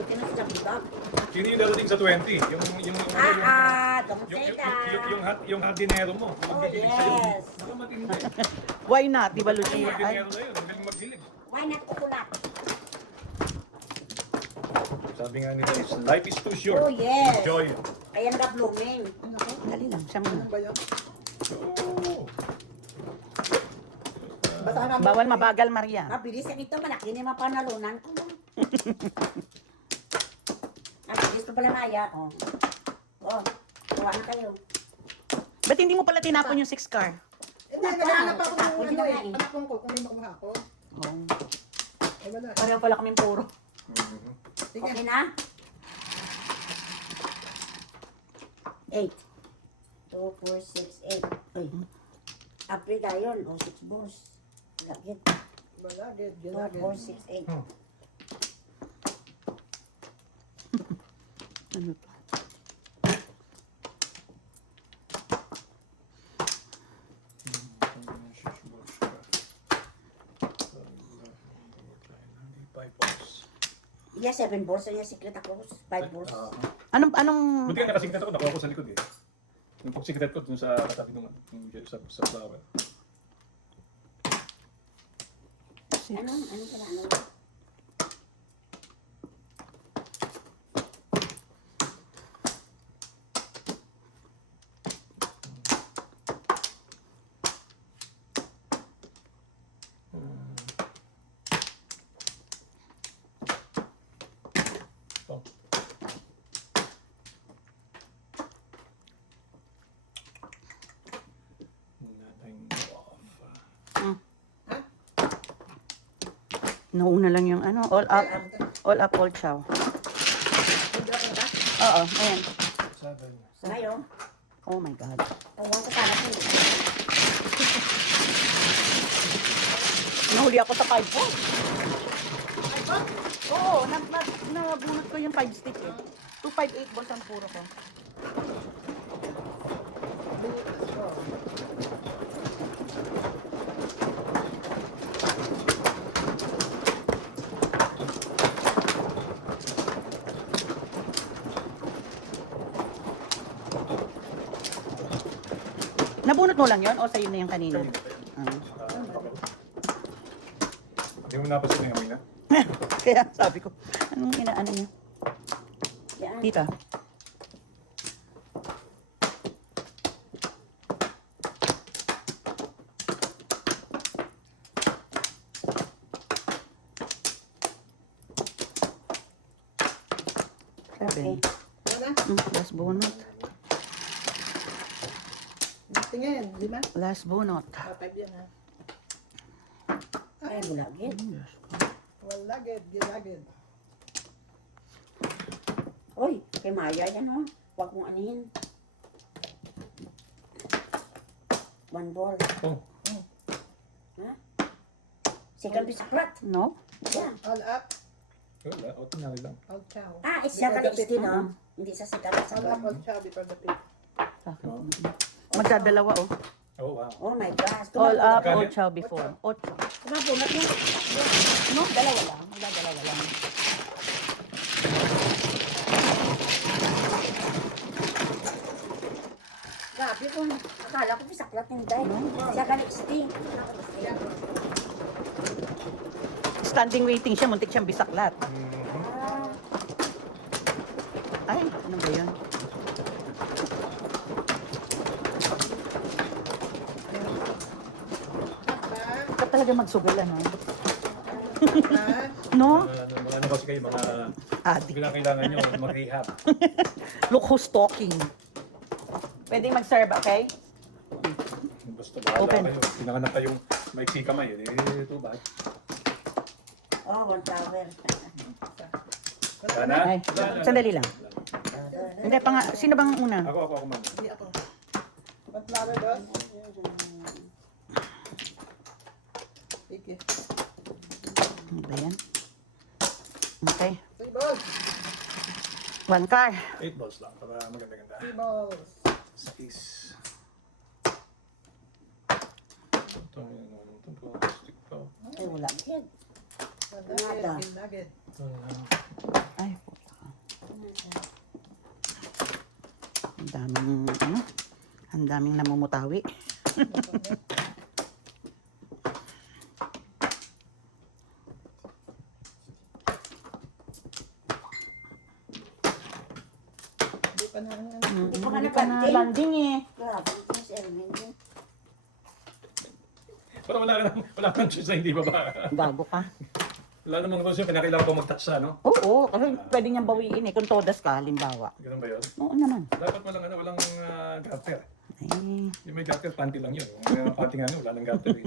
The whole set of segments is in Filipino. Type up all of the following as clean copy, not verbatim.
puti na sa bitak. Sino yung darating sa 20? Don't say Yung that. hardinero mo. Oh, Magbibilig sa'yo. yes. Baka matindi. Why not? Di ba, Yung Lucia? Ay, hardinero na yun. Ang galing maghilig. Why not kukulat? Sabi nga nila, life is too short. Oh, yes. Enjoy. Kaya nag-blooming. dali lang. Siya muna. Ano ba yun? Oh. Basahan namin. Bawal mabagal, Maria. Mabilis yan ito. Malaki na yung mapanalunan ko. Mabilis ko pala Maya. Oh. Oh. Kuha na kayo. Ba't hindi mo pala tinapon yung 6 car? Hindi, naghahanap ako ng Tapos ano na eh. nga eh. Anak ko kung may makuha ko. Oh. Ay, wala. Pareho pala kaming puro. Sige. Okay na? 8. 2, 4, 6, 8. Ay. April yun. O, 6 balls. Lagyan. Wala, gid, 2, ginagin. 4, 6, 8. Ano pa? Yeah, 7 balls. Yan yung secret ako. 5 balls. Anong... Buti nga nakasignet ako, nakuha ko sa likod eh. Yung pag-signet ko dun sa katabi nung sa flower. Ano? Ano pala? Ano? Oh. Nothing off. Nauna lang yung ano, all up, all chow. Oo, ayan. 7. Ngayon, Oh my God. tawag ko sana ko. Nahuli ako sa 5 balls. Oo, nabunot ko yung 5 stick eh. 258 balls ang puro ko. Nabunot mo lang yon o sa'yo na yung kanina? Ah. Yung napasin na yung amoy na? Kaya sabi ko, anong inaano niya? Yan. Tita. Okay. Wala. Last bunot. Tingin, 5? Last bunot. 5 yan ha. Ay, bulagin. Wala, gid, ginagin. Uy, kay Maya yan o. Huwag mong anihin. 1 ball. Oh. Ha? Second piece of flat. No? Yan. All up, Wala, ordinary lang. all chow. Ah, it's second is din o. Hindi sa second is All up, all chow before the pig. Magdadalawa oh. Oh, wow. Oh my gosh. All up, Magkano? all chow before. 8. Kumabunot yan. No, dalawa lang. Dalawa lang. Grabe ko. Akala ko pisaklat yung dahil. Second is din. Standing waiting siya, muntik siyang bisaklat. Ah, Ay, ano ba yun? Ikaw talaga magsugal, ano? No? Mga ano kasi kayo, mga Adik. kailangan nyo mag-rehab. Look who's talking. Pwede mag-serve, okay? Basta bahala Open. kayo. Pinanganak kayong maiksi kamay. Ito ba? oh, 1 flower. Sana? Ay, sandali lang. Hindi pa nga, sino bang una? Ako man. Hindi ako. What flower doon? Sige. Ano ba yan? Okay. 3 balls. 1 car. 8 balls lang para maganda-ganda. 3 balls. Space. Ito yung stick pa. Ay, wala. Yan. Nugget, ginagin. Ay, Ang daming namumutawi. Hindi pa na ano. Hindi pa ka Hindi pa na nag-landing. landing eh. Grabe, ito si Erwin yun. Parang wala nang choice na hindi ba ba? Bago ka. Wala namang rules yung kinakailangan pa mag-touch sa, no? Oo, kasi pwede niyang bawiin eh. Kung todas ka, halimbawa. Ganun ba yun? Oo naman. Dapat walang gutter. Eh, Yung may gutter, panty lang yun. Yung panty nga wala nang gutter eh.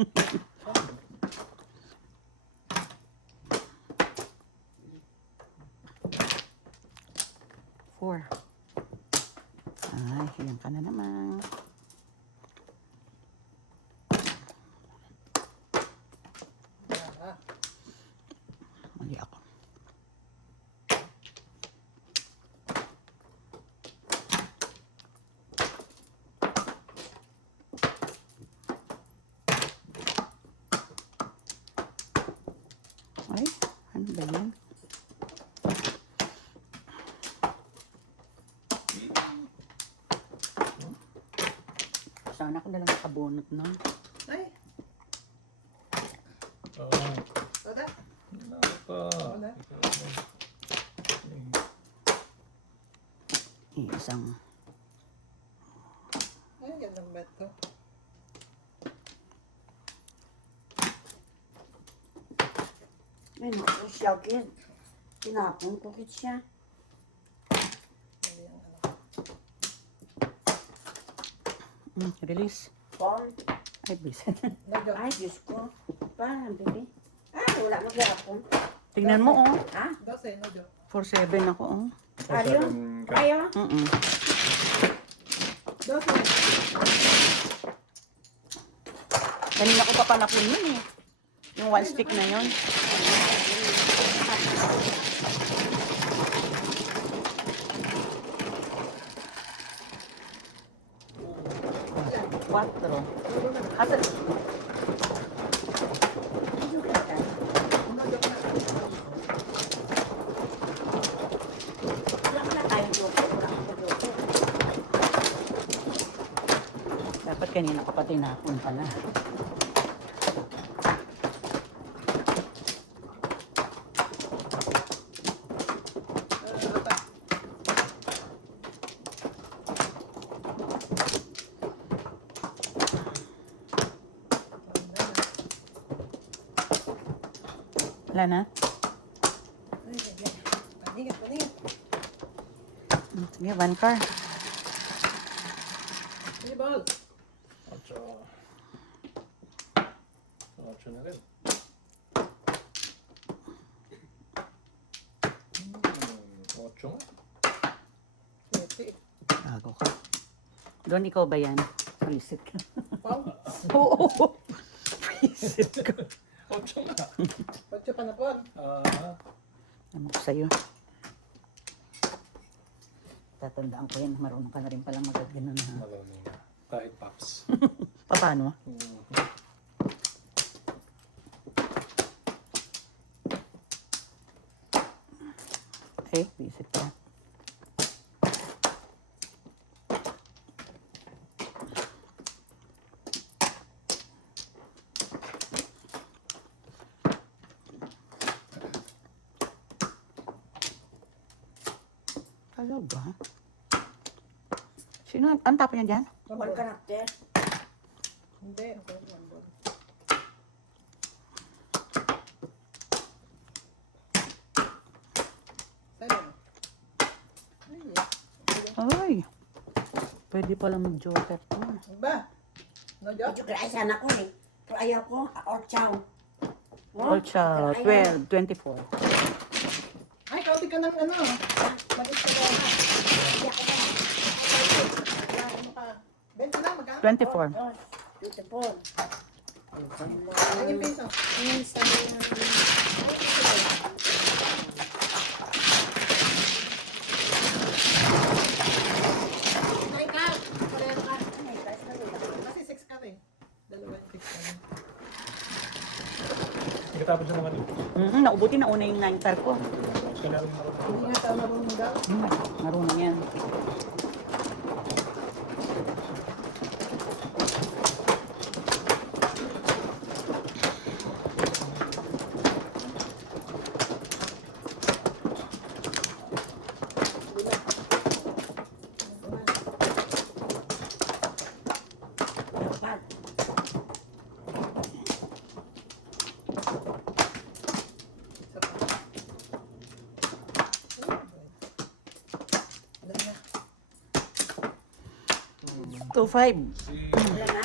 four. Ay, yan ka na naman. Ah, Mali ako. Ay, ano ba yan? Sana ako nalang nakabunot na. ay, Oo. wala. Wala pa. Wala. Isang Ay, yan ang bet ko. May naku siya, kid. Tinapon ko, kid siya. Hindi ang ano. release. Paul. Ay, bisan. Medyo. Ay, Diyos ko. Paano, bebe? Ah, wala mag-apon. Tingnan mo, oh. Ha? 12, medyo. 4-7 ako, oh. Ayo? Ka. Ayo? Mm-mm. 12. Kanina ko pa panakun yun, eh. Yung one stick na yun. Quatro. Asa? Dapat kanina ka pa tinapon pala. Wala na? Paningit, paningit. Sige, one car. Hindi ball. 8. 8 na rin. Ocho nga. 20. Bago ka. Doon ikaw ba yan? Visit ka. Pau. Oo. Visit ka. 8 nga. 8 pa na po. Ano ko sa'yo? Tatandaan ko yan. Marunong ka na rin palang magaganon ha. Marunong na. Kahit pops. Paano? Okay, visit ka. Talaga? Sino? Ang tapo niya dyan? One karakter. Hindi. Okay, one ball. Seven. Ay! Pwede pala mag-joker to. Ba? No joke? Medyo kaya sana ko eh. Pero ayaw ko, or chow. All child, 12, 24. Ay, kaunti ka ng ano. Mag-instagram na. Ano ka? 20 lang, magkano? 24. Beautiful. Ang yung piso. Kasi 6 ka rin. Dalawa yung 6 ka rin. Pagkatapos na naman. Naubuti na una yung 9 car ko. Kailangan marunong. Hindi nga tama marunong daw. Marunong yan. 2-5. Si... Wala na?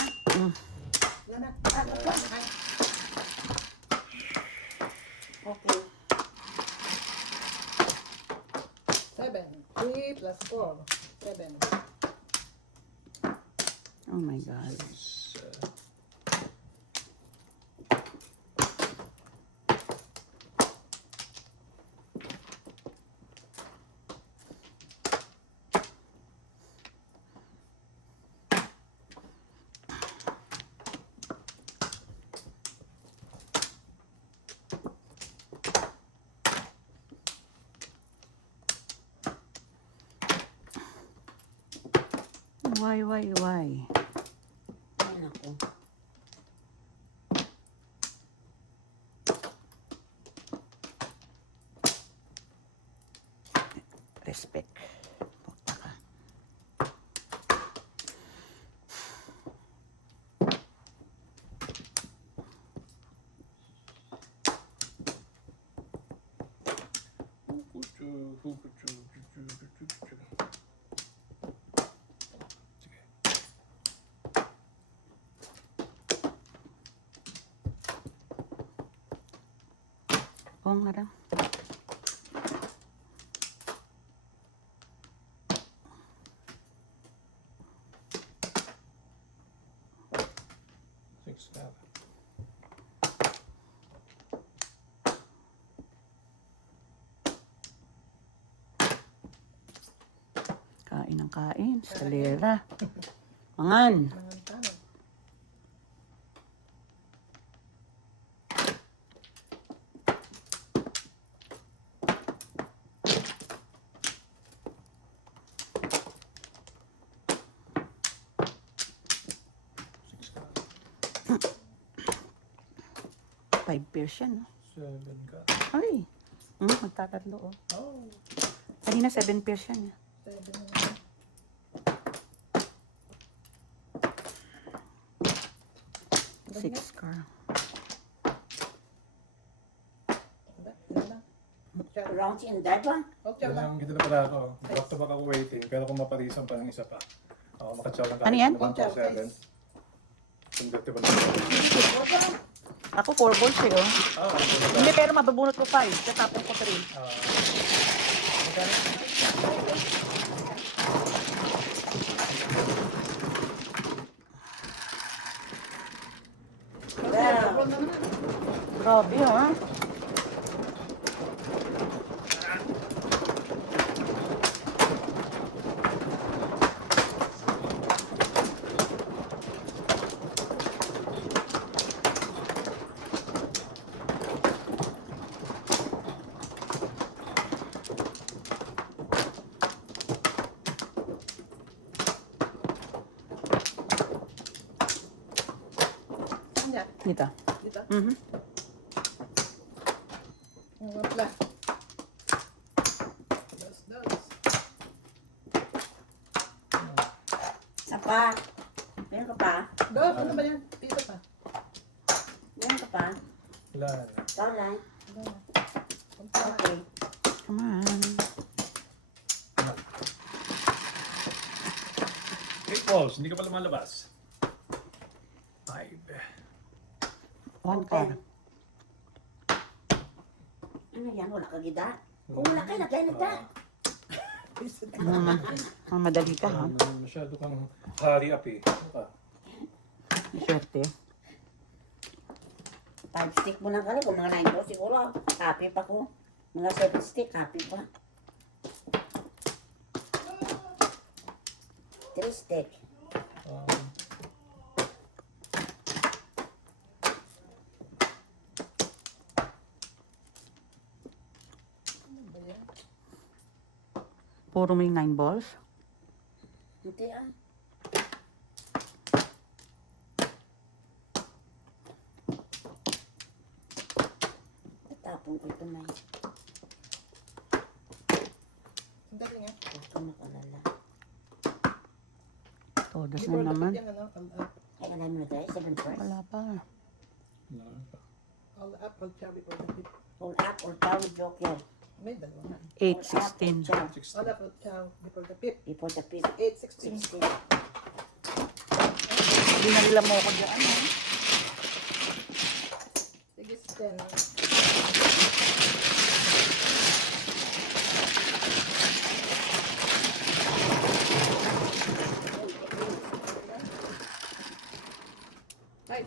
Wala na. Ah, ito. Ay, Okay. 7. 3 plus 4. 7. Oh my God. Why? Ay, naku. Respect. Puta ka. Sige. Oo nga daw. Six ka. Kain ng kain. Salera. Mangan. Mga tanong. Six ka. 5 pairs yan. No? Seven ka. Ay. Magtatatlo. Oh. Oh. Kanina 7 pairs yan. 7. 6 car. Wala na. Rounds in that one? Okay lang. Kailangan kita na pala ako. Back to back ako waiting. Pero kung maparisan pa ng isa pa. Ako makachaw ng Ano yan? 1-7. Convertible. Ako 4 balls eh. Oh. Ah, Hindi, pero mababunot ko 5. Tatapon ko 3. magkano? Wow. Wala na. Grabe ha. Ano yan? Dito. Dito. Mhm. Wala. Das. Isa pa. Meron ka pa? Dos, ano ba yan? Dito pa. Meron ka pa? Wala. Ikaw lang. Ano na? Okay. Come on. 8 balls. Hindi ka pa lumalabas. 5. 1 car. Ano yan? Wala ka gida? Kung wala ka, lagay na ta. Madali ka ha. Masyado kang hurry up eh. Ano ka? Swerte. 5 stick mo lang kali. Kung mga 9 ko, siguro happy pa ko. Mga 7 stick, happy pa. 3 stick. Um, Ano ba yan? Puro may 9 balls. Hindi ah. Tatapon ko ito na. Sandali nga. Huwag ka makalala. Todas Before na naman. the yan, ano, Ay, alam mo na tayo, 7 first. Wala pa. wala pa. all up, all chow before the pip. Hold up or down, joker. May dalawa nga. 8, 16. 16. All up, all chow before the pip. Before the pit. 8, 16. 16. Binalila mo ko dyan. Ano? Sige, Sten. Ay,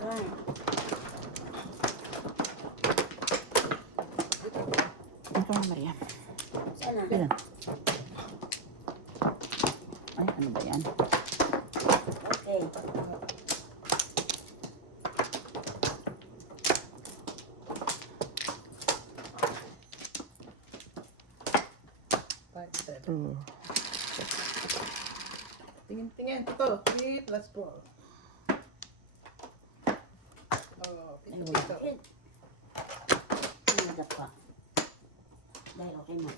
Ay, Ito na, Maria. saan na? Ilan? Ay, ano ba yan? Okay. five, seven. Two. Tingin. Ito. 3 plus 4. Oh, pito. Ayun. Ano pa? Dahil okay man.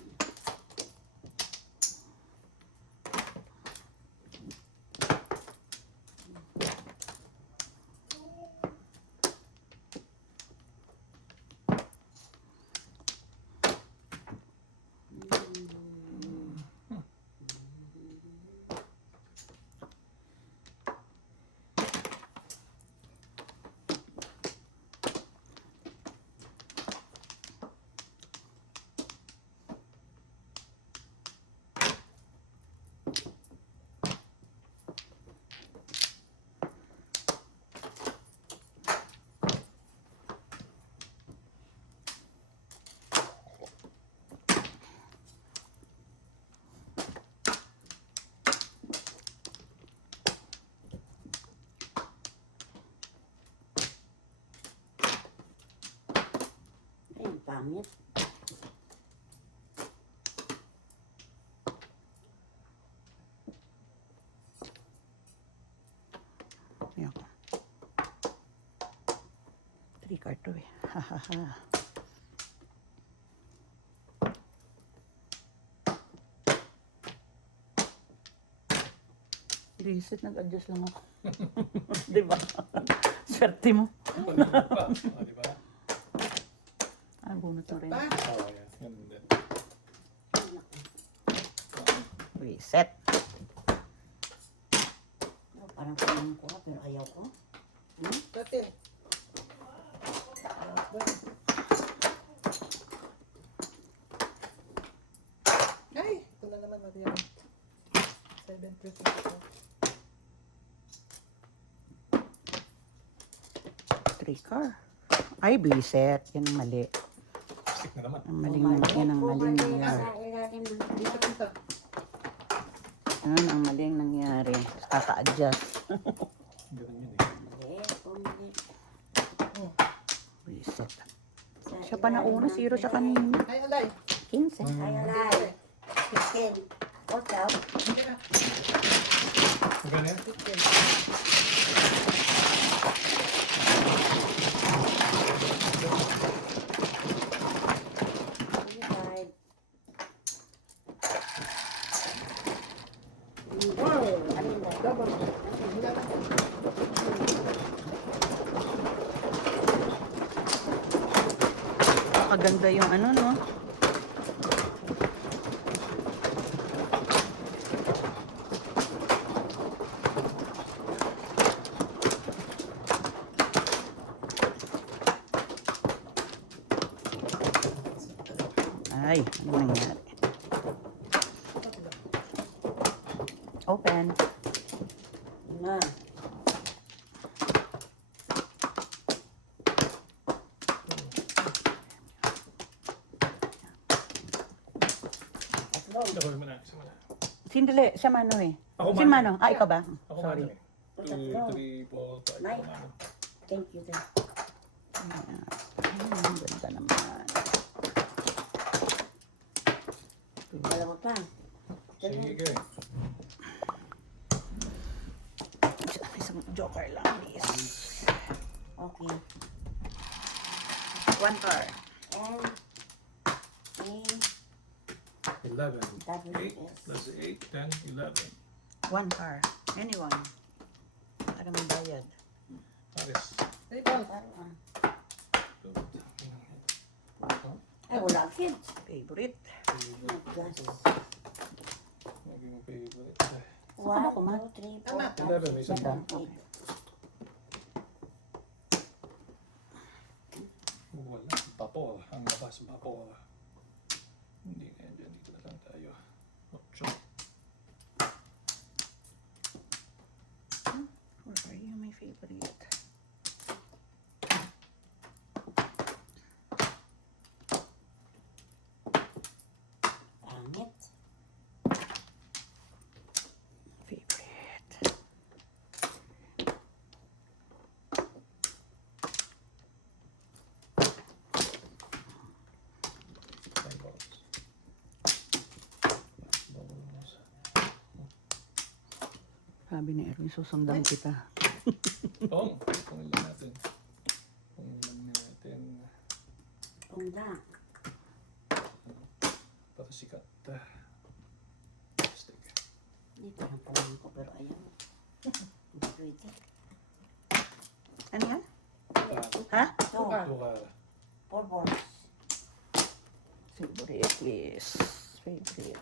Ayun, pangit. Ayan. 3 card to eh. Hahaha. Reset, nag-adjust lang ako. Di ba? Swerte mo. Ah, di ba? Ah, bunot mo rin. Pa. Oh, yan. Yan din. Reset. Oh, parang kailangan ko pero ayaw ko. 13. Ay, ito na naman, Maria. 7 plus 4. 3 car. Ay, reset. Yan ang mali. Stick na naman. Ang maling yan ang maling nangyari. Dito, dito. Yan ang maling nangyari. Kaka-adjust. Ganun yun eh. Reset. Siya pa nauna, 0 siya kanina. Ay, alay. 15. Ay, alay. 15. Hotel. Hindi na. Magkano yan? 15. Double. Wala na. Kaganda yung ano, no? Ay, ano nangyari? Open. Na. Double mo na. Isa mo na. Sindali, siya mano eh. Ako Si mano. Mano? Ah, ikaw ba? Ako Sorry. mano eh. 2, 3, 4, 5. Nine. Ako mano. Thank you, then. Ang ganda naman. Dalawa pa. Sige. Isang joker lang, please. Okay. 1 card. And, 11. That was 8 yes. plus 8, 10, 11. One car. Anyone. Para may bayad. Pares. Ikaw. Ay, wala kids. Favorite. Plus. Naging favorite. One, ko, Ma? 2, 3, 4, Tama. 5, 6, May isang 7, 8. Wala. Papo. Ang labas. Papo. Hindi nga dyan. Dito na lang tayo. 8. Where are you, my favorite? Pangit. Favorite. Balls. Sabi ni Erwin, susundan kita. Pong. Pong lang natin. Pong lang natin. Punda. Patasikat. Stick. Dito lang pala ko, pero ayaw. Hindi pwede. Ano yan? Ah, Ha? Two. Tuka. 4 balls. Favorite, please. Favorite.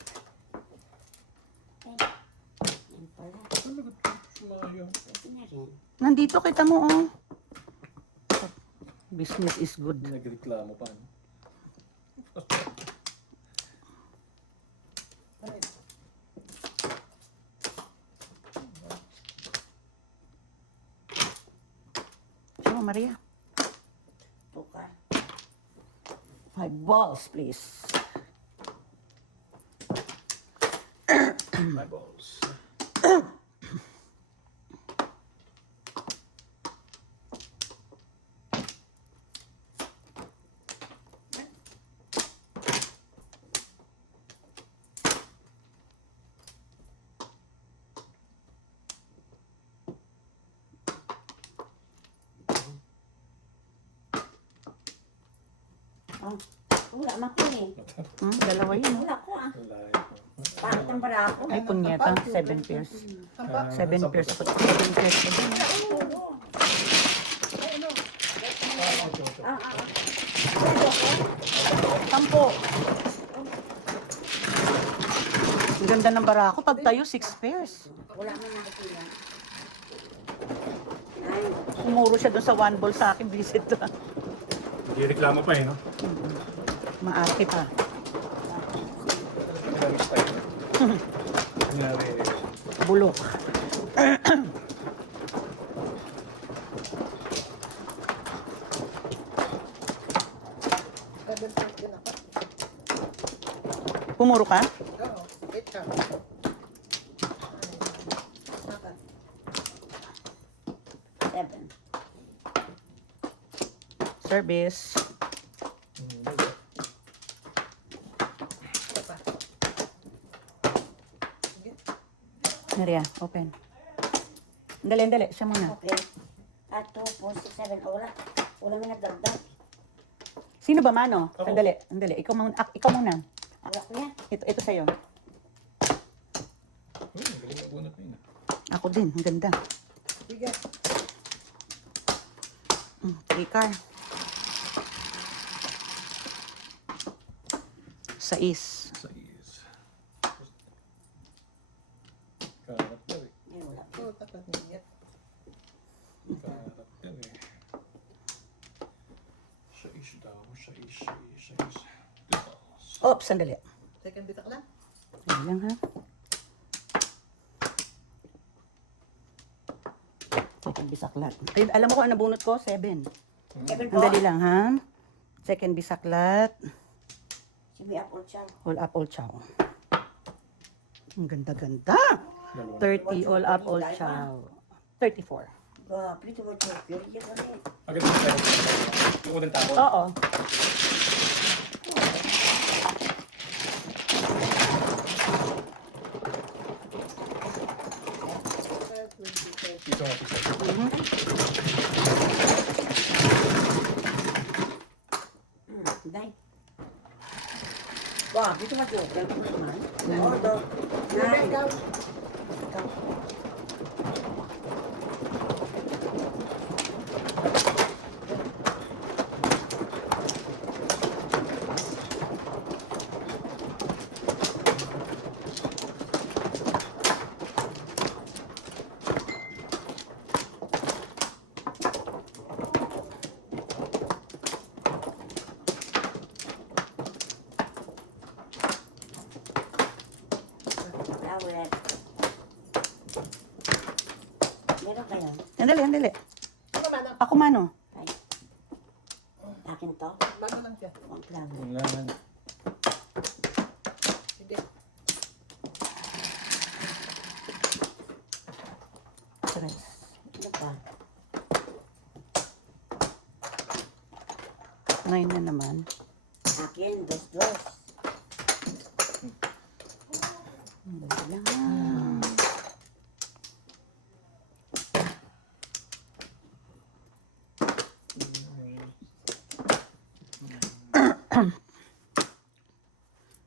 Yan pala. Talaga sumayo. Pwede na rin. Nandito kita mo, oh. Business is good. Nagreklamo pa. No? Sino, Maria? Tuka. 5 balls, please. My balls. Oh, wala man ko eh. Dalawa yun, oh. Wala ko ah. Layo. Pangit ang bara ko. Ay, punyeta. 7 pairs. Tampak. 7 pairs. 7 pairs. Ah, ah, ah. Sampo. Ang ganda ng bara ko. Pag tayo, 6 pairs. Wala man nakikita. Ay, Umuro siya doon sa 1 ball sa akin. Visit to. Hindi reklamo pa eh, no? Maarte pa. Kailangan style. Kunyari, Bulok. Seven point din ako. Pumuro ka? Oo. 8 ka. Saka. 7. Service. Isa pa. Sige. Maria, open. Dali, dali. Siya muna. Okay. At 2, 4, 6, 7. Wala. Wala man nagdagdag. Sino ba, Mano? Ako. Sandali, sandali. Ikaw muna. Ikaw muna. Wala ko yan. Ito sa'yo. galing ang bunot na yun. Ako din. Ang ganda. Sige. 3 car. 6. Size. Karakter eh. Ay, wala. Oo, tapat niya. Karakter eh. Size daw. Size. Oops, sandali. Second bitak lang. Sandali lang, ha? Second bisaklat. Ay, alam mo kung ano bunot ko? 7. 7 po. Sandali lang, ha? Second bisaklat. Si Mia po siya. All up, all chow. Ang ganda-ganda. 30 all up, all chow. 34. Grabe, ito ba ito? Pero yan ka rin. Agad mo tayo. Yung unang tapon. Oo. Ito nga pisa. Day. Wah, dito matukan. Mm. Ordo. Seven, ikaw. Flower. Meron kayo? Andali, andali. Ano man, ah? Ako mano. Ay. Akin to? Bago lang siya. Ang flower. Kailangan. Hindi. Tres. Ano pa? 9 na naman. Akin, dos. Ayan.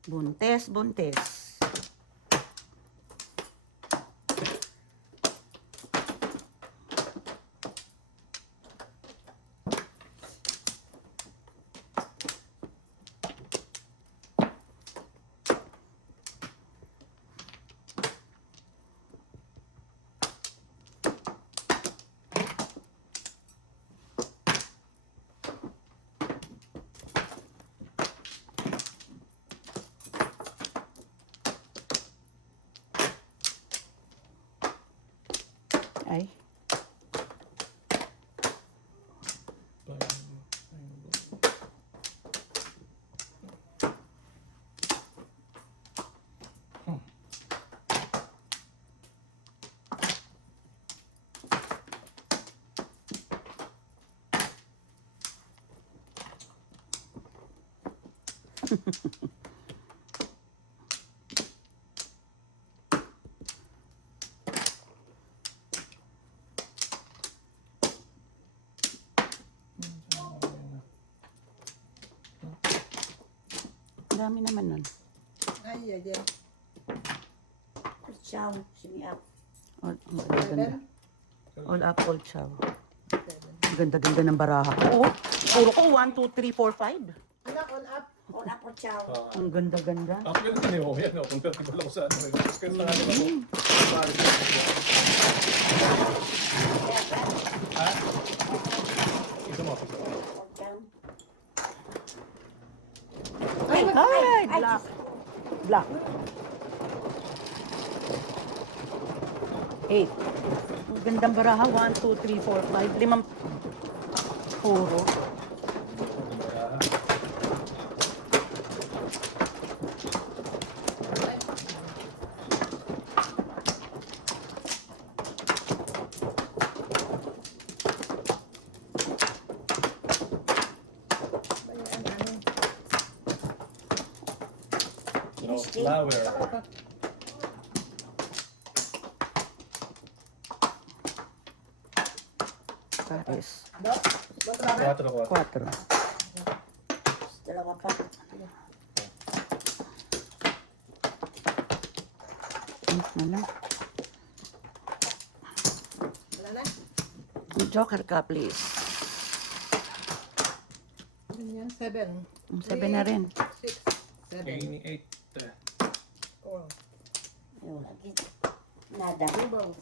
Buntes, buntes. Ay, ang dami naman nun. Ay, ay, ay. Ciao, sumi-up. All, ganda. Seven. All up, all chow. Seven. Ganda-ganda ng baraha ko. Oh, puro ko 1, 2, 3, 4, 5. Anak, on up. Wala po, ciao. Ang ganda-ganda. Ako yun din yung yan. Punta ko lang sa ano. Kasi na natin ako. Ha? Ito mo. Ciao. Ay, black. Black. 8. Ang gandang baraha. 1, 2, 3, 4, 5. 5. Puro. No flower. Pares. Cuatro, cuatro. 4. Dalawa pa. Na lang. Wala na. Joker ka, please. Ano yan? Seven. 7 na rin. 6, 7, 8. 4. Ayun, lagi. Nada. Two balls.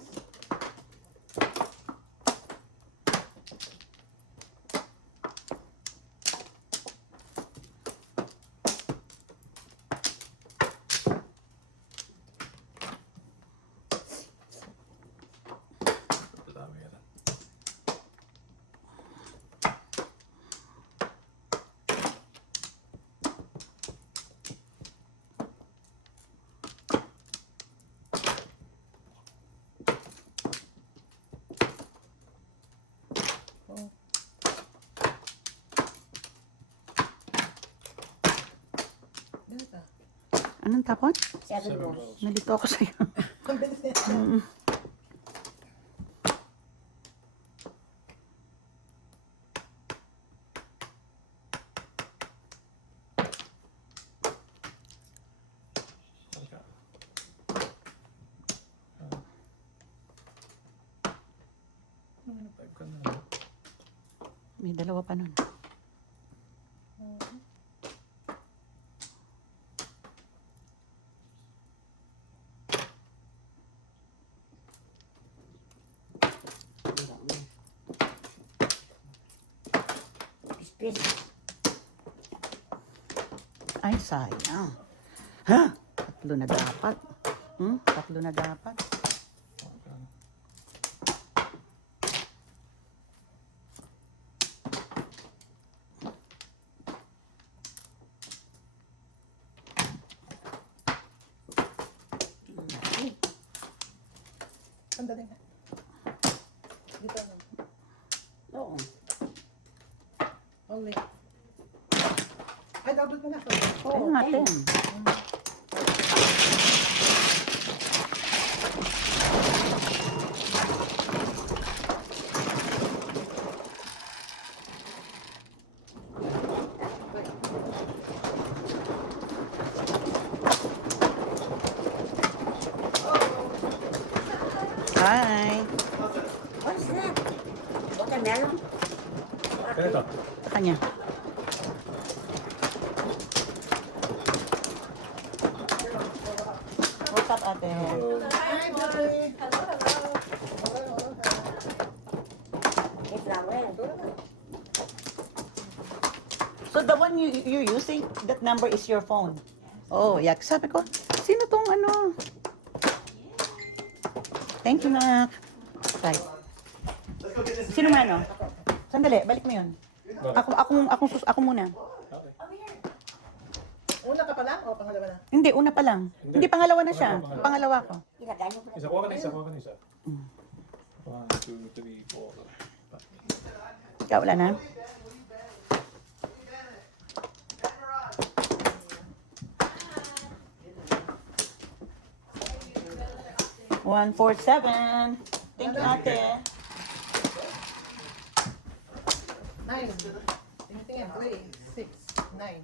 Data. Anong tapon? 7 balls. Nalito ako sa'yo. Ang bilis niya. May dalawa pa nun. Pispis. Ay, sayang. Ha? Tatlo na dapat. Tatlo na dapat. Sandali nga. Dito na. Oo. Only. Ay, double mo na. Oo, Ayun natin. Hi. What's that? Watermelon? Kaya ito. Sa kanya. What's up, ate? Hi, Joey. May flower. So the one you're using, that number is your phone? Oh, yeah. Sabi ko, sino tong ano? Thank you, Nak. Right. Sino man, no? Sandali, balik mo yun. Ako muna. Una ka pa lang o pangalawa na? Hindi, una pa lang. Hindi, pangalawa na siya. Pangalawa ko. Ilagay mo pala. Isa, kuha ka na isa, kuha ka na isa. 1, 2, 3, 4. Ikaw, wala na? One, 4, 7. Thank you, ate. 9. Tingin, 3, 6, 9.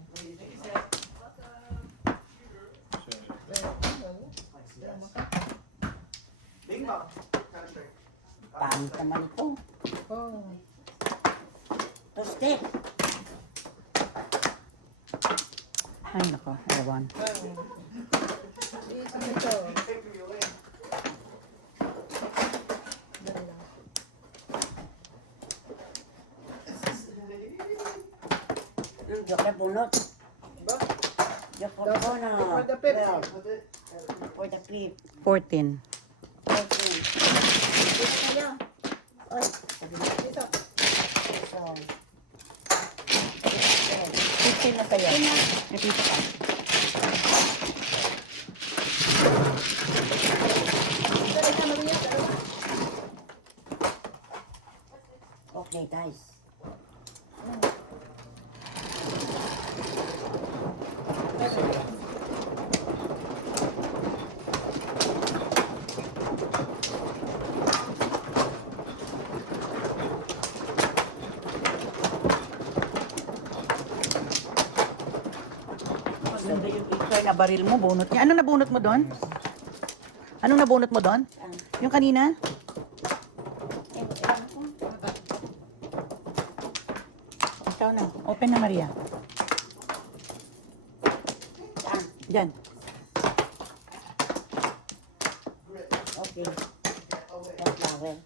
Pangit naman ito. Oh. Toste. Ay, nako. Ewan. Ito. Joker bunot. Joker For bunot. the fifth. For the fifth. 14. 14. Dito kayo. Oy. Sabi mo. Ito. So. 15 na sa'yo. May piso ka. Ito, Maria. Dalawa. Okay, guys. Ganda yung picture na baril mo, bunot niya. Anong nabunot mo doon? Anong nabunot mo doon? Yung kanina? Ikaw na. Open na, Maria. Saan? Diyan. Okay. The flower.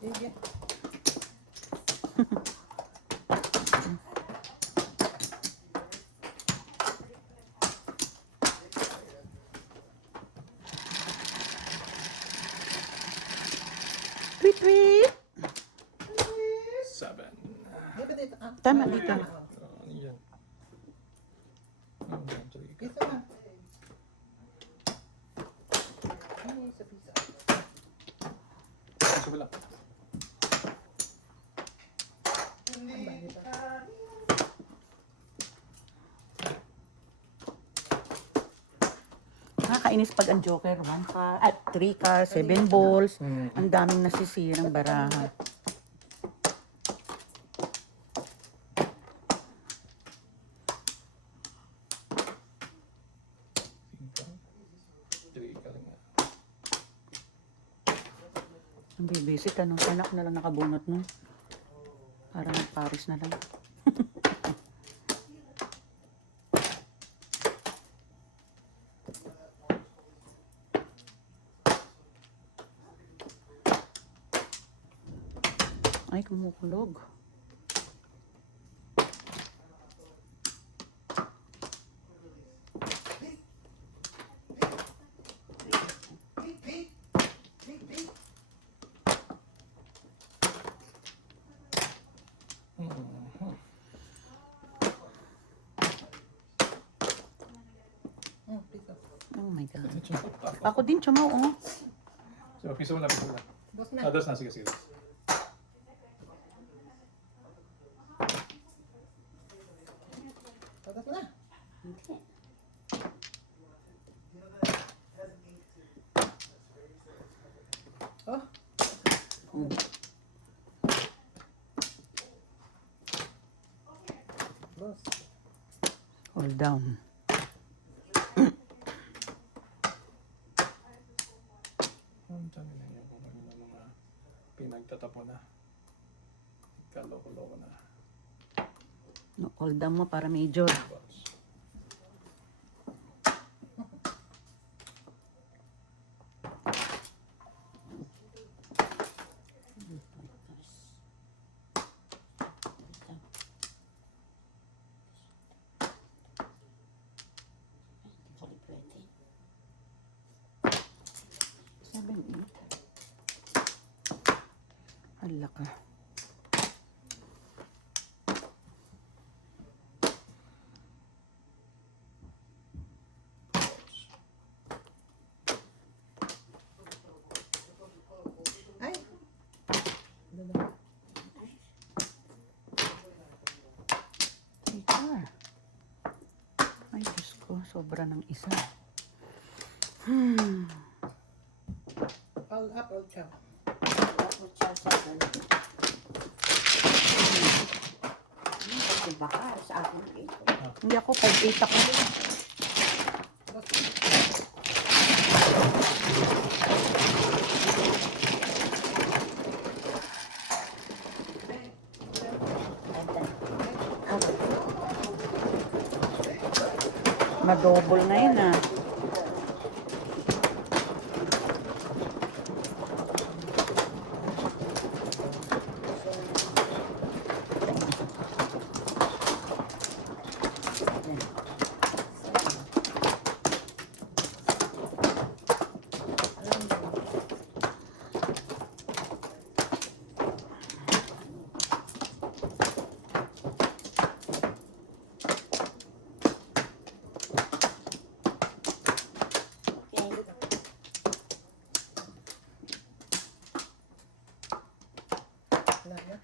Sige. Tweet, tweet. 7. Dito, dito. Ah. Tama dito. Ano yan? 1, 2, 3. Dito na. Ano yung isa pisa? Sa kabila. Ang bali pa. Nakakainis pag ang Joker, 1 car, at 3 car, 7 balls. Ang daming nasisirang baraha. Three ka lang nga. Visit, ano? Sana ako na lang nakabunot nun. Para nag-Paris na lang. Ay, kumukulog. Piso. Oh my God. Ito, Papa. Ako din, Chamo, oh. So, piso mo na, piso mo na. Dos na. Ah, dos na, sige, sige. Dos na. Hindi. Oh, dos. Hold down. Ang dami na yun kung ano na mga pinagtatapo na. Kaloko-loko na. No, hold down mo para major. Boss. Hindi pwede. 7, 8. Hala ka. Ay. Dalawa. Teacher. Ay, Diyos ko. Sobra ng isa. All up, all chow. Tapos siya sa kasi baka sa akin dito. Hindi ako, 5-8 ako. Dos. Madouble na yun, ah. Wala na.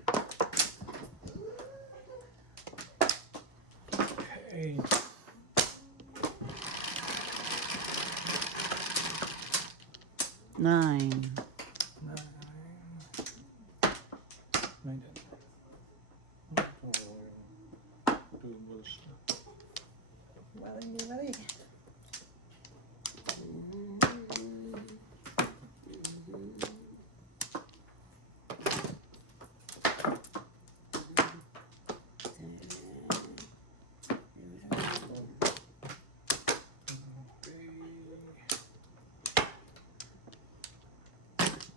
Okay. Nine. Nine. Two balls. Mari.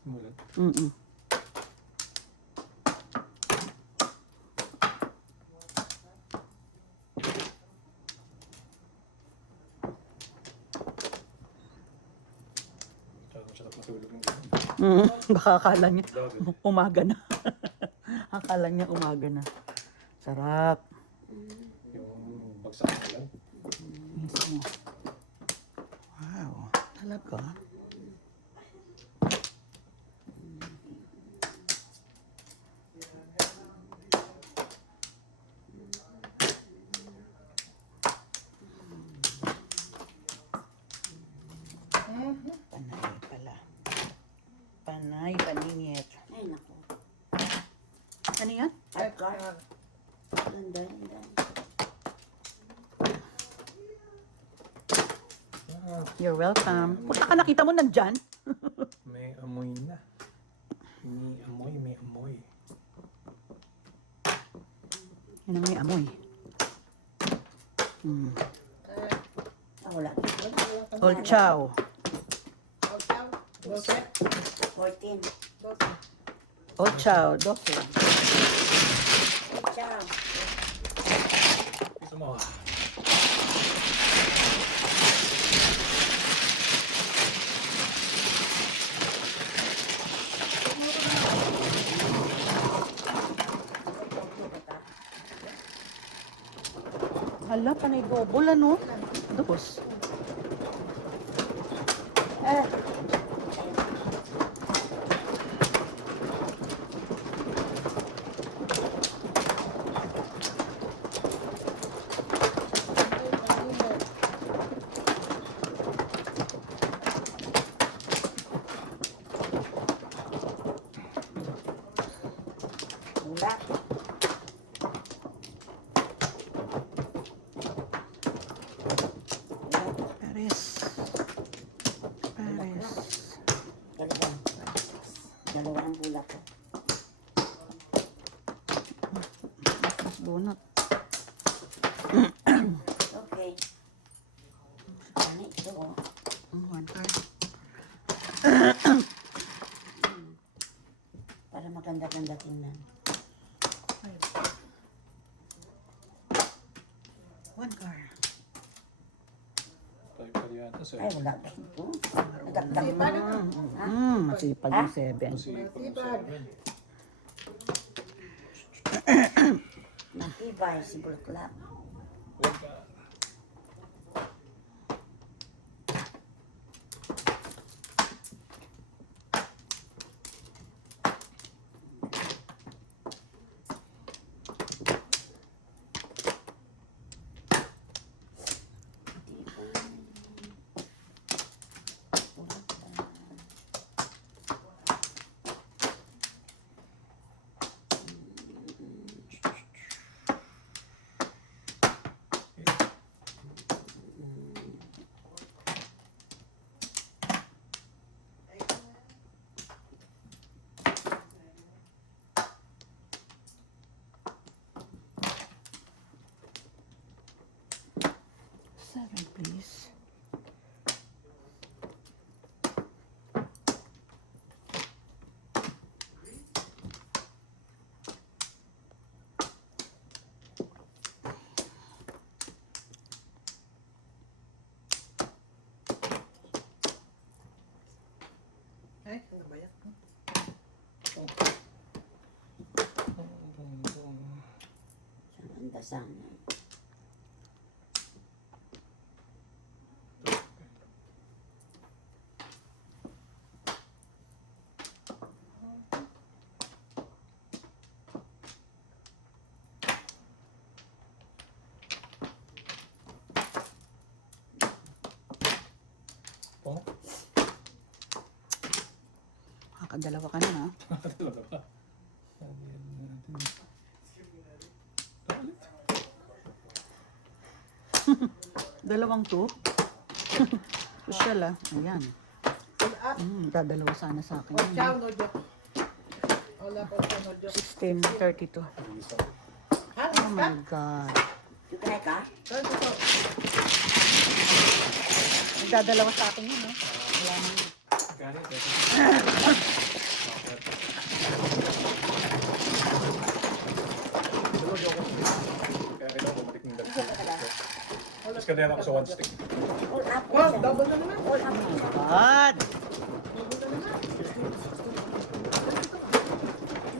Mulat. Mm-mm. Tsaka siya matulog ng ganun. Baka akala niya Dami. umaga na. Akala niya umaga na. Sarap. Yung bagsak na lang. Mismo. Wow. Talaga? Panay pala. Panay, paningit. Ay, naku. Ano yan? Hardcore. Ganda, ganda. Ah, You're welcome. Punta ka, nakita mo nandyan? may amoy na. May amoy, may amoy. Yan ang may amoy. Wala. Old Chow. Old Chow. 14. 12. Old Chow. 12. Ciao. Gusto mo? Hala, panay double ano? Dos. Ah. Wala. Pares. Pares. Dalawang bulak ko. Mas bunot. Okay. Ano ito? Oh. One card. Para maganda-ganda tingnan. One card. Tayo pa yata sir. Ay, wala ba ito? Nagkaktak Sipag. pa. Masipag yung 7. Masipag yung Masipag. 7. Matibay si Bulaklak. Huwag ka. Seven, please. Ay, ano ba yan? Ang dasana. Po? Makakadalawa ka na ha. Talaga ba? Sabihin natin. Ulit. Dalawang 2. Social ah. Ayan. Old up. Dadalawa sana sa akin. Old Chow, no joke. Old up, Old Chow, no joke. 16, 32. Ah, Oh my God. Yung kaya ka? 32. Dadalawa sa akin yun eh. Wala na. Ganit. Kaya kailangan bumalik ng dalawa. Mas kanina ako sa one stick. All up. Wow, double na naman. All up. God! Double na naman.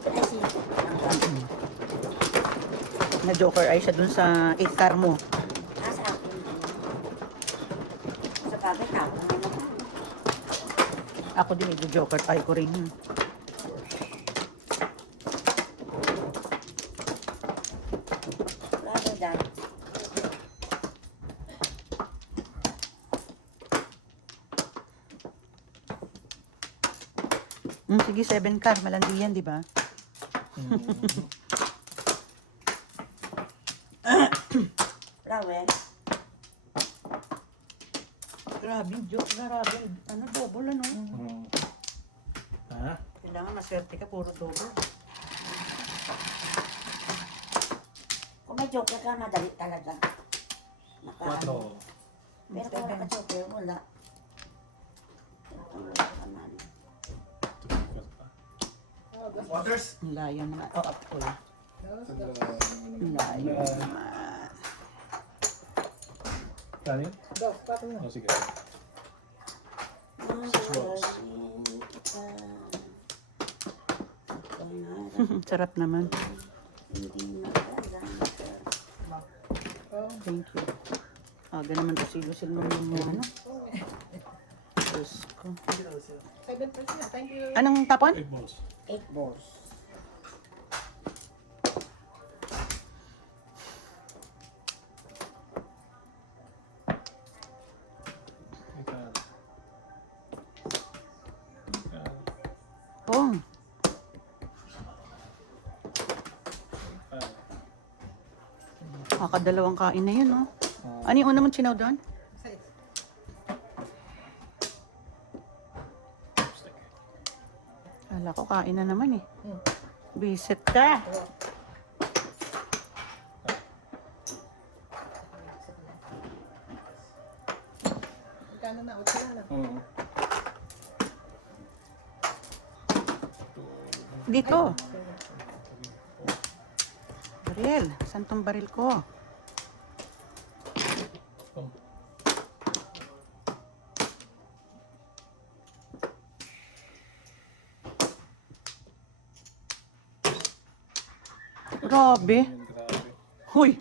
Kasi, Na joker ay siya dun sa 8 car mo. sa akin. Sa bagay, ako naman ako. Ako din i-joker ay ko rin. Rather than, Sige, 7 car. Malandi yan, di ba? Rawen, Grabe, joke. Grabe. Ano, double ano? Ha? Kailangan maswerte ka, puro double. Kung may joker ka, madali talaga. 4. Pero kung wala ka joker, wala. Waters. Ang layo naman. Oh, up ko. Dos. Ang layo naman. Kani? Dos. Pato mo. Oh, sige. Rose. Sarap naman. Hindi magalangka. Oh. Thank you. Aga naman to silusin mo yung ano. Diyos ko. 7%. Thank you. Anong tapon? 8 balls. 8 balls. Ikaw. Oh, kakadalawang kain na yun, oh. Ano yung una mong chinaw doon? Size. Kala ko kain na naman eh. Hmm. Bisit ka. Oh. Magkano na? 8 na. Dito. Baril. Saan tong baril ko? Grabe. Huy.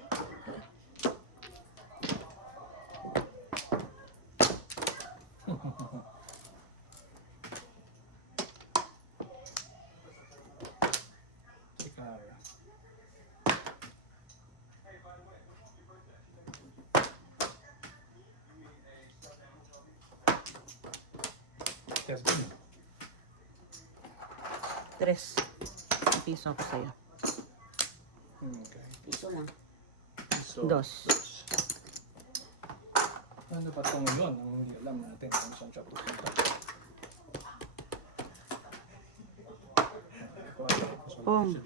Yes, good. 3 piso ako sa'yo. Okay. Piso lang. So, Dos. ano ba ito ngayon? Ang hindi alam natin kung saan siya pupunta. Pong.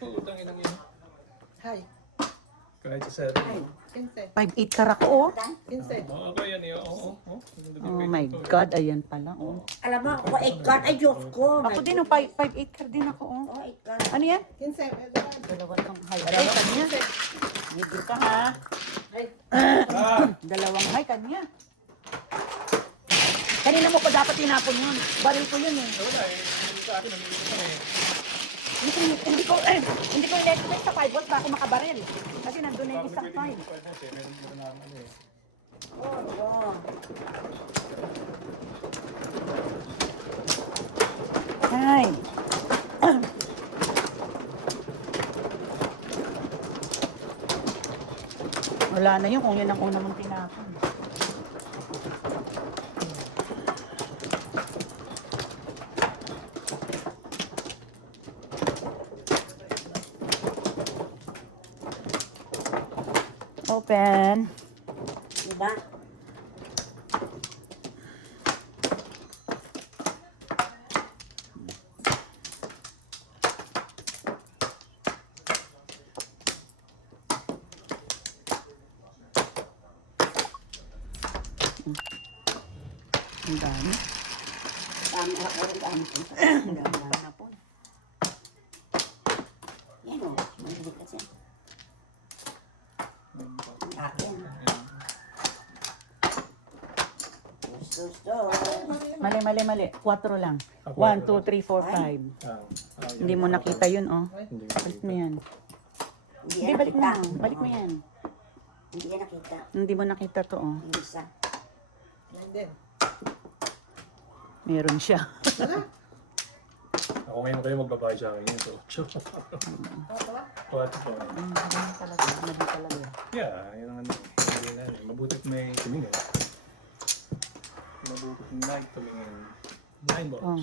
Putang inang yun. Hi. Kahit sa 15. 5'8 karak ko, oh. 15. okay yan yun. Oo. Oh my God, ayan pala, oh. Alam mo, ako 8 card. Ay, Diyos ko. Ako din, oh, 5'8 ka din ako, oh. Oh, 8 card. Ano yan? 15. Dalawang kang high. Ay, kanya. Hindi ka, ha? Dalawang high, kanya. Kanina mo pa dapat tinapon yun. Baril ko yun, eh. Wala eh. Hindi sa akin. Namimili ko eh. Hindi ko electric sa 5 volts bago makabaril. Kasi nandun na yung isang 5. Meron na ano eh. Oo. Ay. Wala na yun kung yun ang una mong tinapon. Open. Diba? Ang dami. Tama ako rin dami. Ang dami na po. Yan o. Mahili kasi. Akin. Gusto. Mali. 4 lang. 1, 2, 3, 4, 5. Hindi mo nakita yun, oh. Hindi Balik mo yan. Hindi Hindi, yan balik mo. nakita. Balik mo yan. Hindi yan nakita. Hindi mo nakita to, oh. Hindi isa. Yan din. Meron siya. Ako ngayon kayo magbabayad sa akin yun. So, Opo. Talaga. Nabi talaga. yeah, yun ang ano. Hindi na. Mabutit may tumingin. Mabutit may tumingin. 9 balls. Oh.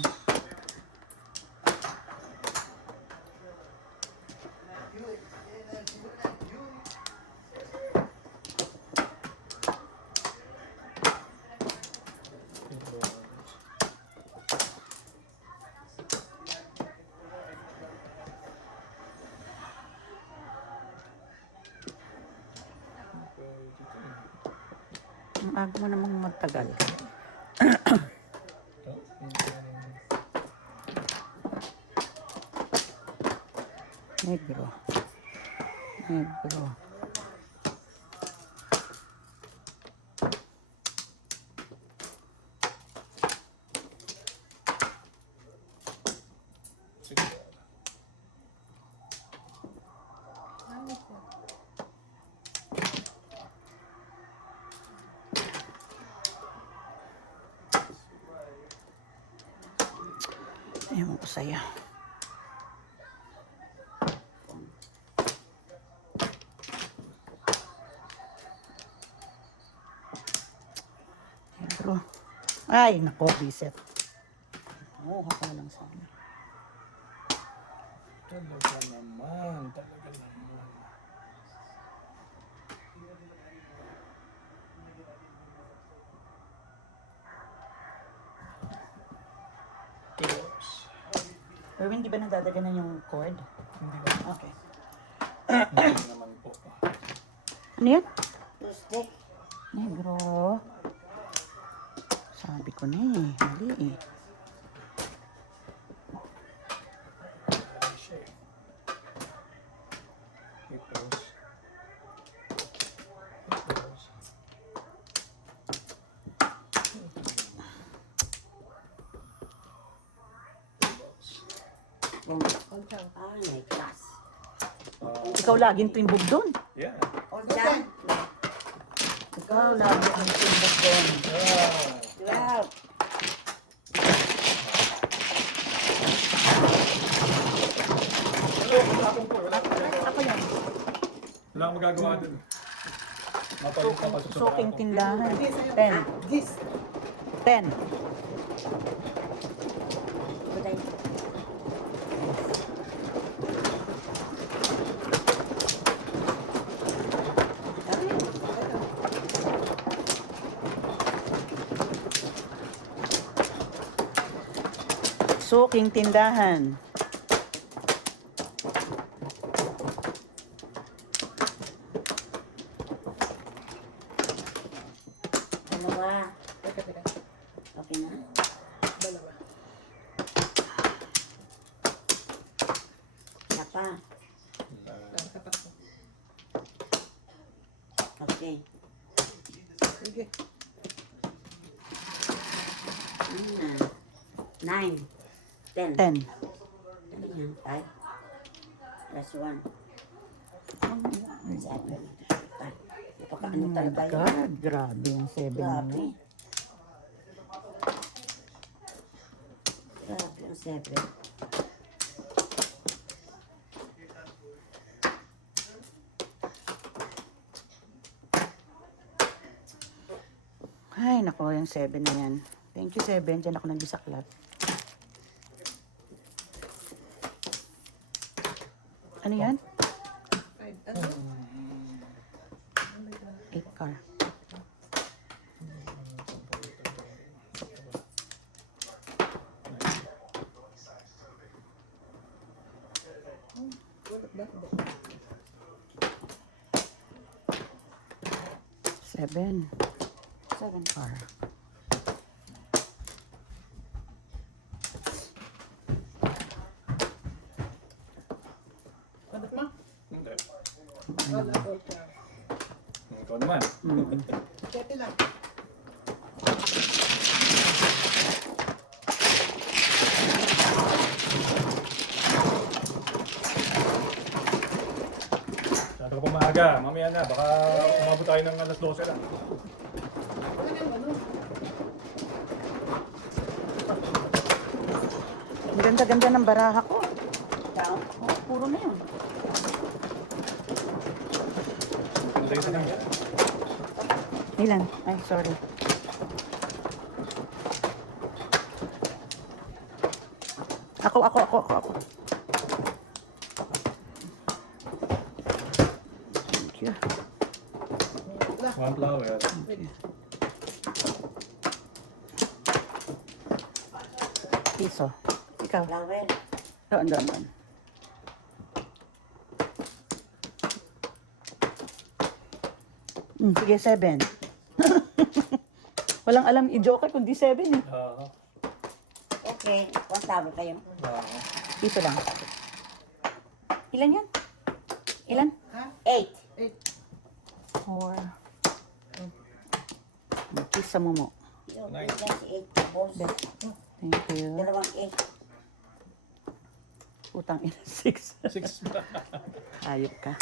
Ang aga mo namang magtagal. Negro. Negro. Sige. Ewan ko sa'yo. Negro. Ay, nako, biset. Oo, haka lang sana. Talaga naman. Talaga naman. Oops. Erwin, di ba nadadaganan yung cord? Hindi naman. Okay. Hindi naman po. Ano yan? Tuesday. Negro. Sabi ko na eh. Mali eh. Ay, siya eh. Ipos. Ipos. All down. Ah, may class. Ikaw laging timbog doon. Yeah. All down. Ikaw laging timbog doon. Wow. Ako yan. Wala akong magagawa dun. Mapalit pa sa Suking tindahan. Gis. 10. 10. Buday. Suking tindahan. Dalawa. Teka. Okay na? Dalawa. Isa pa. Tapat ko. Okay. Sige. 9. 10. 10. Ano yan? 5. Plus 1. 7. Napaka-ano Oh my talaga yun. God, grabe yung 7 Grabe. mo. Grabe ang 7. Ay, nako, yung 7 na yan. Thank you, 7. Diyan ako nagbisaklat. Ano yan? 5. Ano? 8 car. Seven. 7 car. Ano mo? Hindi. Wala ko siya. Ikaw naman. Siyete lang. Masyado ka pa maaga. Mamaya na. Baka umabot tayo ng alas 12 lang. Ano yung ano? Ang ganda-ganda ng baraha ko. Oh, puro na yun. Matay na lang yan. Ilan? Ay, sorry. Ako. Thank you. One flower. Piso. Ikaw. Flower. Doon. Sige, 7. Walang alam i-joker kundi 7 eh. Okay, 1,000 kayo. Dito lang. Ilan yan? Ilan? 8. 4. Kiss sa mumo. Yung Nice. bigyan si 8 boss. Thank you. Dalawang 8. Utang ina 6. 6. Ayop ka.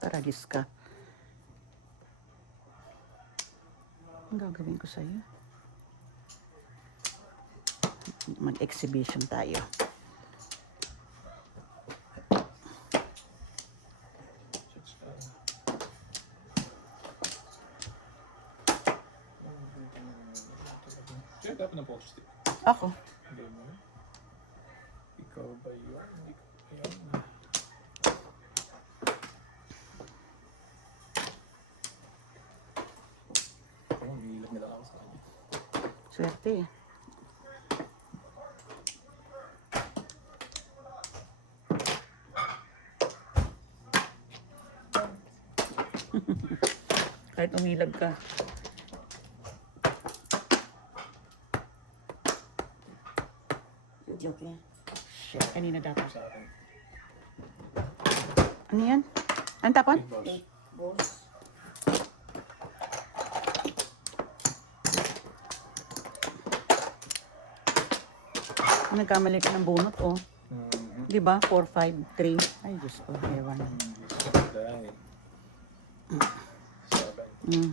Taragis ka. Ang gagawin ko sa'yo? Mag-exhibition tayo. Check up na post. Ako. Hindi mo. Ikaw ba yun? Hindi ko ba yun? Oh, hihilag nila ako sa kanya. Swerte eh. Kahit umilag ka. Joke yan. Shit, kanina dapat. Sa akin. Ano yan? Ang tapon? Boss. 8 boss. Nagkamali ka ng bunot, oh. Di ba? 4, 5, 3. Ay, Diyos ko. Ewan. Dahil. 7. Mm.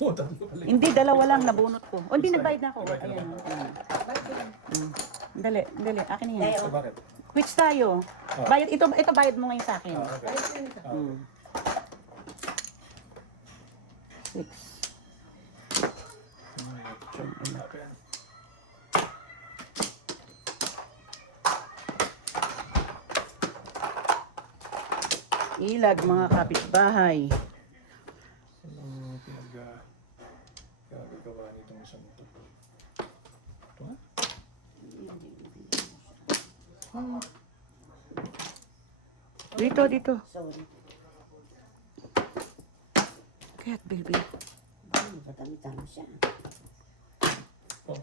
Oh, tatlo pala. Hindi, dalawa lang nabunot ko. O, hindi, nagbayad na ako. Nagbayad na Ayan. ba? Mm. Dali, dali. Akin na yan. Dahil, So, bakit? Quits tayo. Bayad, ito bayad mo ngayon sa akin. Okay. Mm. 6. Check natin. Ilag, mga kapitbahay. Anong gagawa nitong isang ito? Ito nga? Dito, dito. sorry. Kaya't, baby. Madami-dami siya. Oh.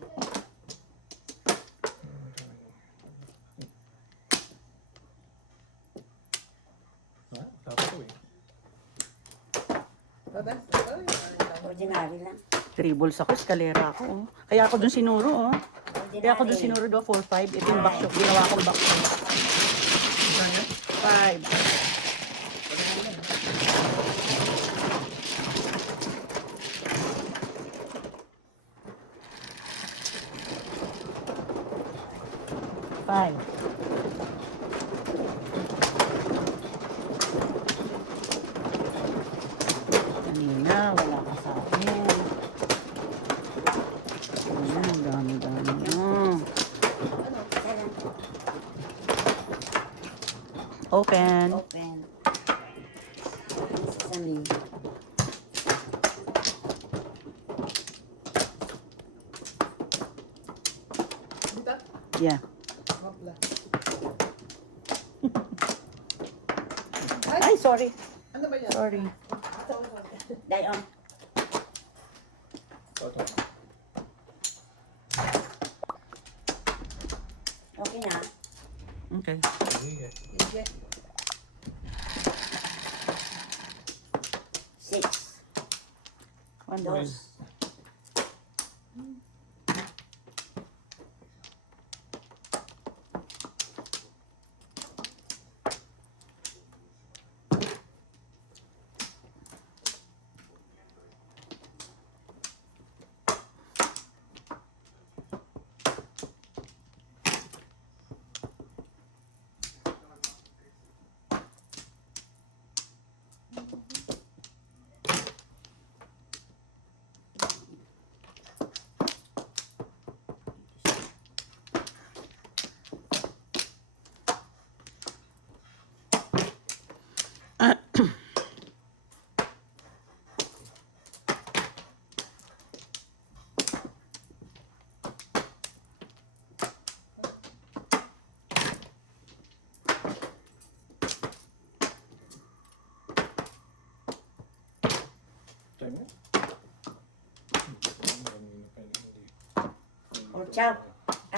Dapat ito eh. Ordinary lang. Tribbles ako, eskalera ako. Oh. Kaya ako dun sinuro, oh. Kaya ako dun sinuro do 4, 5. Ito yung backshot. Ginawa akong backshot. 5. Five. Kanina, wala ka sa akin. Dami-dami mo. Open. Open. Sesame. Dito? Yeah. Mapla. Ay, sorry. Ano ba yan? Sorry. Dayon. Ito. Okay na. Okay. Sige. Sige. 6. One more. Dos. Chow.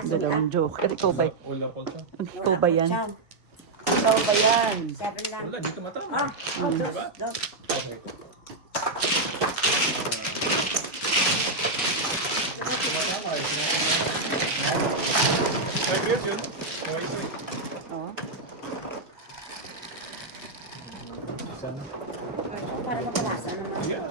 Dalawang joker. Ikaw ba? Wala po siya. Ikaw ba yan? Chow. Ikaw ba yan? 7 lang. Wala, dito matama. Ah, oh, Diba? dos. Okay. Dito matama. 5 years yun. Okay, sorry. Oo. Isa na. Para mapalasa naman. Yeah.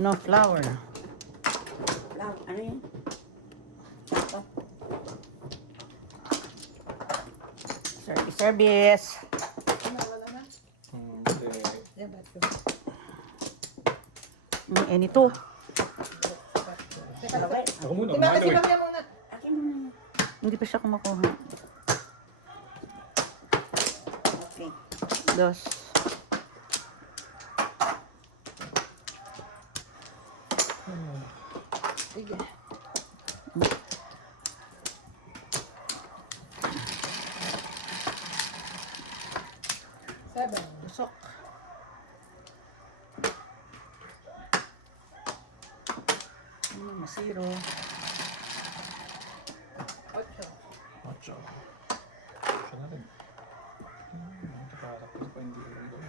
No flour. Lang, ano yun? Dapat. Service. Wala na. Hindi. Yan, ba't ko? Nito. Teka, Laway. Ako muna. Timang Umaga kasi eh. mamaya muna. Akin mo na. Hindi pa siya kumukuha. Okay. Dos. Sige. Seven. Busok. Zero. Ocho. Ocho. Ocho na rin. Nakakapos pa hindi rin doon.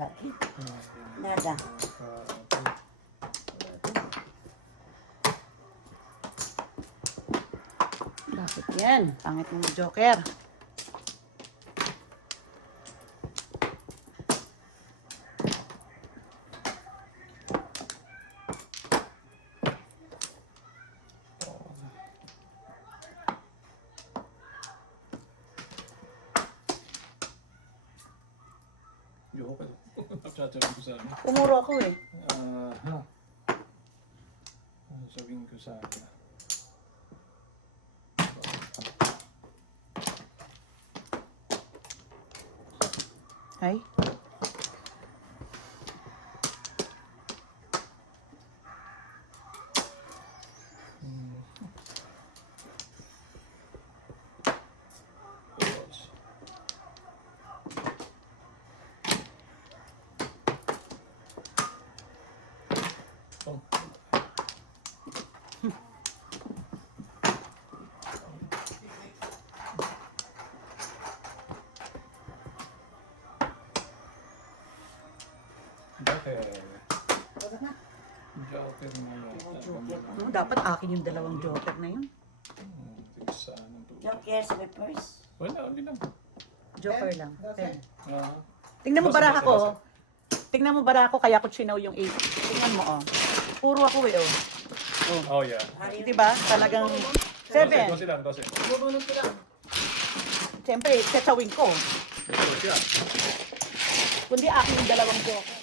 Lagi. Nada. Bakit yan? Pangit mong joker. Joke. Napsatsalan ko sa ano. Umuro ako eh. Ha? Ano sabihin ko sa akin? Ay. Oh. Joker. Wala na. Joker na yun. Dapat akin yung dalawang joker na yun. Tigsa ng tubig. Joker sa papers. Wala, hindi lang. Joker lang. Dosen. Ah. Tingnan mo Dosen, baraha ko. dosen. Oh. Tingnan mo baraha ko kaya ko chinaw yung 8. Tingnan mo oh. Puro ako eh oh. Oh, yeah. Di ba? Talagang 7. 12 lang, 12. Bubunod ko lang. Siyempre, tsawin ko. Ito siya. Kundi akin yung dalawang joker.